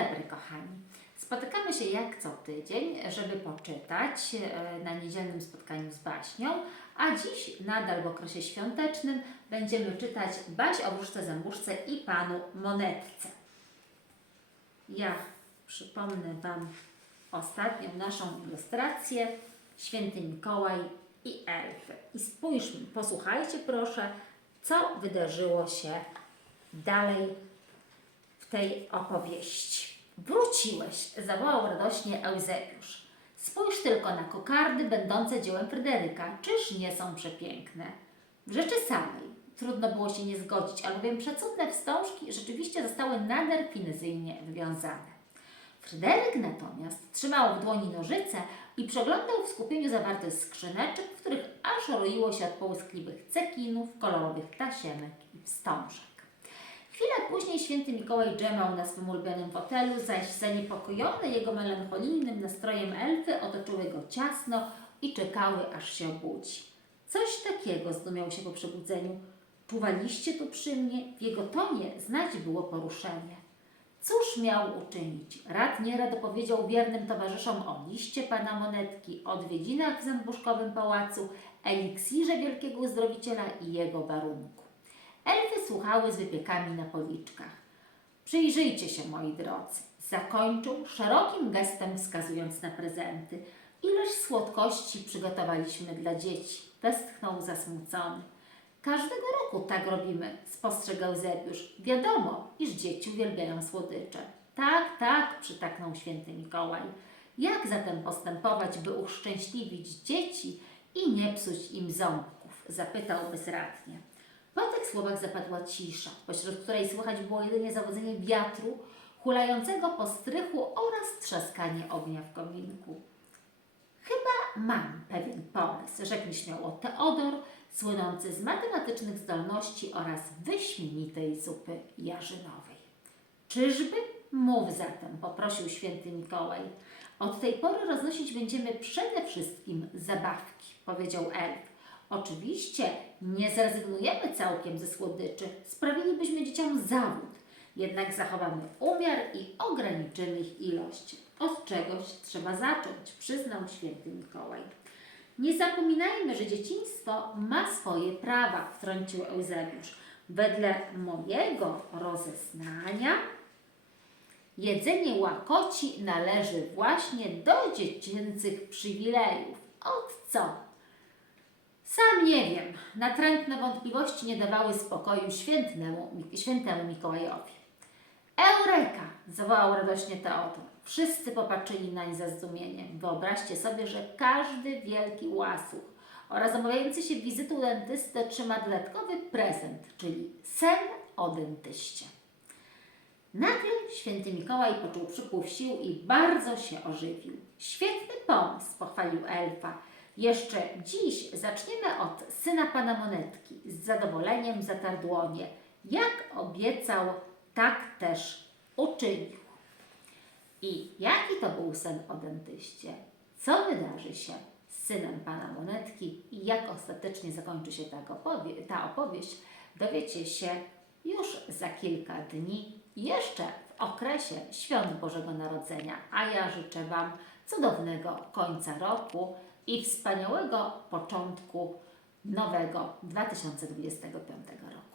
dobry, kochani. Spotykamy się jak co tydzień, żeby poczytać e, na niedzielnym spotkaniu z baśnią, a dziś nadal w okresie świątecznym będziemy czytać Baś o wróżce zębuszce i panu Monetce. Ja przypomnę Wam ostatnią naszą ilustrację Święty Mikołaj i elfy. I spójrzmy, posłuchajcie proszę, co wydarzyło się dalej w tej opowieści. Wróciłeś, zawołał radośnie Eusebiusz. Spójrz tylko na kokardy będące dziełem Fryderyka. Czyż nie są przepiękne? W rzeczy samej trudno było się nie zgodzić, albowiem przecudne wstążki rzeczywiście zostały nader finezyjnie wywiązane. Fryderyk natomiast trzymał w dłoni nożyce i przeglądał w skupieniu zawartość skrzyneczek, w których aż roiło się od połyskliwych cekinów, kolorowych tasiemek i wstążek. Chwilę później święty Mikołaj drzemał na swym ulubionym fotelu, zaś zaniepokojone jego melancholijnym nastrojem elfy otoczyły go ciasno i czekały, aż się obudzi. Coś takiego zdumiał się po przebudzeniu. Czuwaliście tu przy mnie? W jego tonie znać było poruszenie. Cóż miał uczynić? Rad nierad opowiedział wiernym towarzyszom o liście pana Monetki, odwiedzinach w Zębuszkowym Pałacu, eliksirze wielkiego uzdrowiciela i jego warunku. Elfy słuchały z wypiekami na policzkach. Przyjrzyjcie się, moi drodzy. Zakończył szerokim gestem wskazując na prezenty. Ileż słodkości przygotowaliśmy dla dzieci. Westchnął zasmucony. Każdego roku tak robimy, spostrzegał Zebiusz. Wiadomo, iż dzieci uwielbiają słodycze. Tak, tak, przytaknął święty Mikołaj. Jak zatem postępować, by uszczęśliwić dzieci i nie psuć im ząbków? Zapytał bezradnie. Po tych słowach zapadła cisza, pośród której słychać było jedynie zawodzenie wiatru, hulającego po strychu oraz trzaskanie ognia w kominku. Chyba mam pewien pomysł, rzekł śmiało Teodor, słynący z matematycznych zdolności oraz wyśmienitej zupy jarzynowej. Czyżby? Mów zatem, poprosił święty Mikołaj. Od tej pory roznosić będziemy przede wszystkim zabawki, powiedział elf. Oczywiście nie zrezygnujemy całkiem ze słodyczy, sprawilibyśmy dzieciom zawód, jednak zachowamy umiar i ograniczymy ich ilość. Od czegoś trzeba zacząć, przyznał święty Mikołaj. Nie zapominajmy, że dzieciństwo ma swoje prawa, wtrącił Eusebiusz. Wedle mojego rozeznania jedzenie łakoci należy właśnie do dziecięcych przywilejów. Od co? Nie wiem. Natrętne wątpliwości nie dawały spokoju świętnemu, świętemu Mikołajowi. Eureka! zawołał radośnie Teodor. Wszyscy popatrzyli nań ze zdumieniem. Wyobraźcie sobie, że każdy wielki łasuch oraz omawiający się wizytę u dentysty otrzyma dodatkowy prezent, czyli sen o dentyście. Nagle święty Mikołaj poczuł przypływ sił i bardzo się ożywił. Świetny pomysł, pochwalił elfa. Jeszcze dziś zaczniemy od syna pana Monetki. Z zadowoleniem zatarł dłonie. Jak obiecał, tak też uczynił. I jaki to był sen o dentyście? Co wydarzy się z synem pana Monetki i jak ostatecznie zakończy się ta, opowie- ta opowieść, dowiecie się już za kilka dni, jeszcze w okresie Świąt Bożego Narodzenia. A ja życzę Wam cudownego końca roku i wspaniałego początku nowego 2025 roku.